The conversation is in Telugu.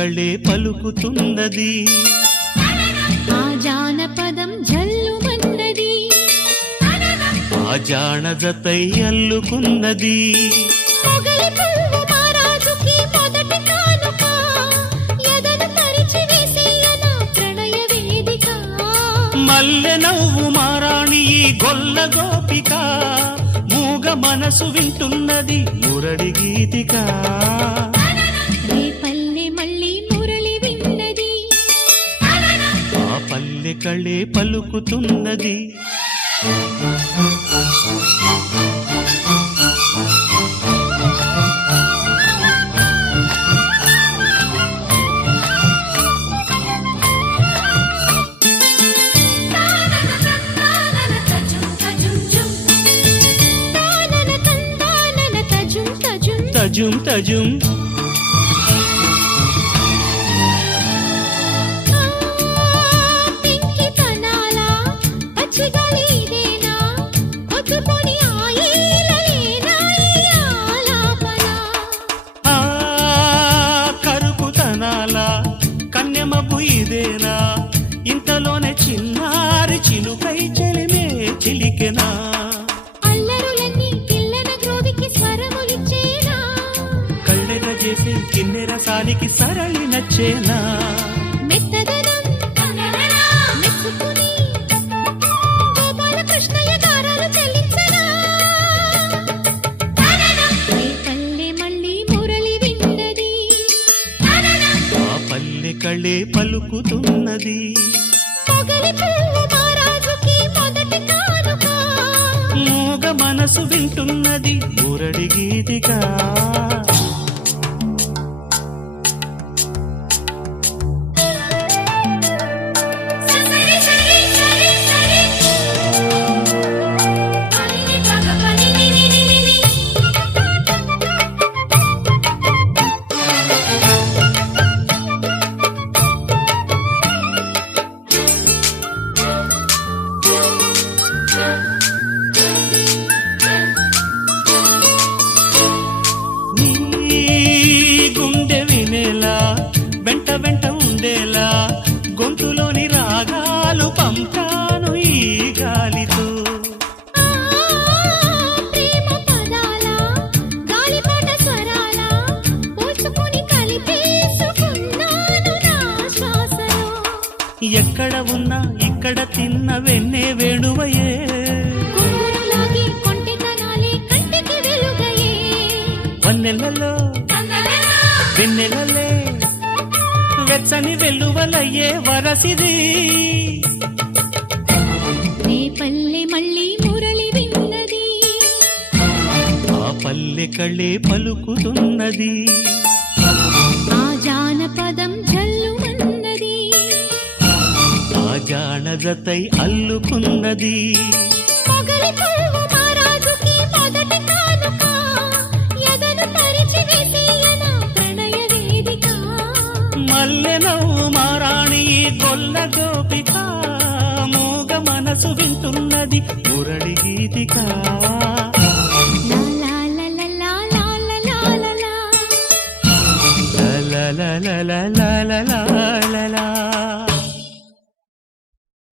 పల్లె పలుకుతున్నది ఆ జానపదం జల్లుమన్నది ఆ జానజతై అల్లుకున్నది మొగలి పువ్వు మహారాజుకి మొదటి కానుక ఎదను పరిచి వేసేయన ప్రణయ వేదిక మల్లె నవ్వు మారాణి గొల్ల గోపిక మూగ మనసు వింటున్నది మురడి గీతిక పల్లె మళ్ళీ మురళి విన్నది ఆ పల్లె కళే పలుకుతున్నది తజుం తజుం కన్యమబ్బు ఇదేనా ఇంతలోనే చిన్నారి చిలుకై చెలిమే చిలికెనా కళ్ళెట చేసి కిన్నెర సానికి సరళి నచ్చేనా కళే పలుకుతున్నది మూగ మనసు వింటున్నది మురడి గీతిక వెంట వెంట ఉండేలా గొంతులోని రాగాలు పంపాను ఈ గాలితో ఎక్కడ ఉన్నా ఇక్కడ తిన్న వెన్నే వేణువయే వన్నెలలో వెన్నెలలే వెచ్చని వెల్లువలయ్యే వరసిది పల్లె మళ్ళీ మురళి విన్నది ఆ పల్లె కళే పలుకుతున్నది ఆ జానపదం జల్లుమన్నది ఆ జానజతై అల్లుకున్నది మొగలి పువ్వు మహారాజుకి మొదటి కానుక ఎదను పరిచి వేసేయన ప్రణయ వేదిక మల్లె నవ్వు మారాణి గొల్ల గోపిక మూగ మనసు వింటున్నది మురళి గీతిక లా లా లా లా లా లా లా లా లా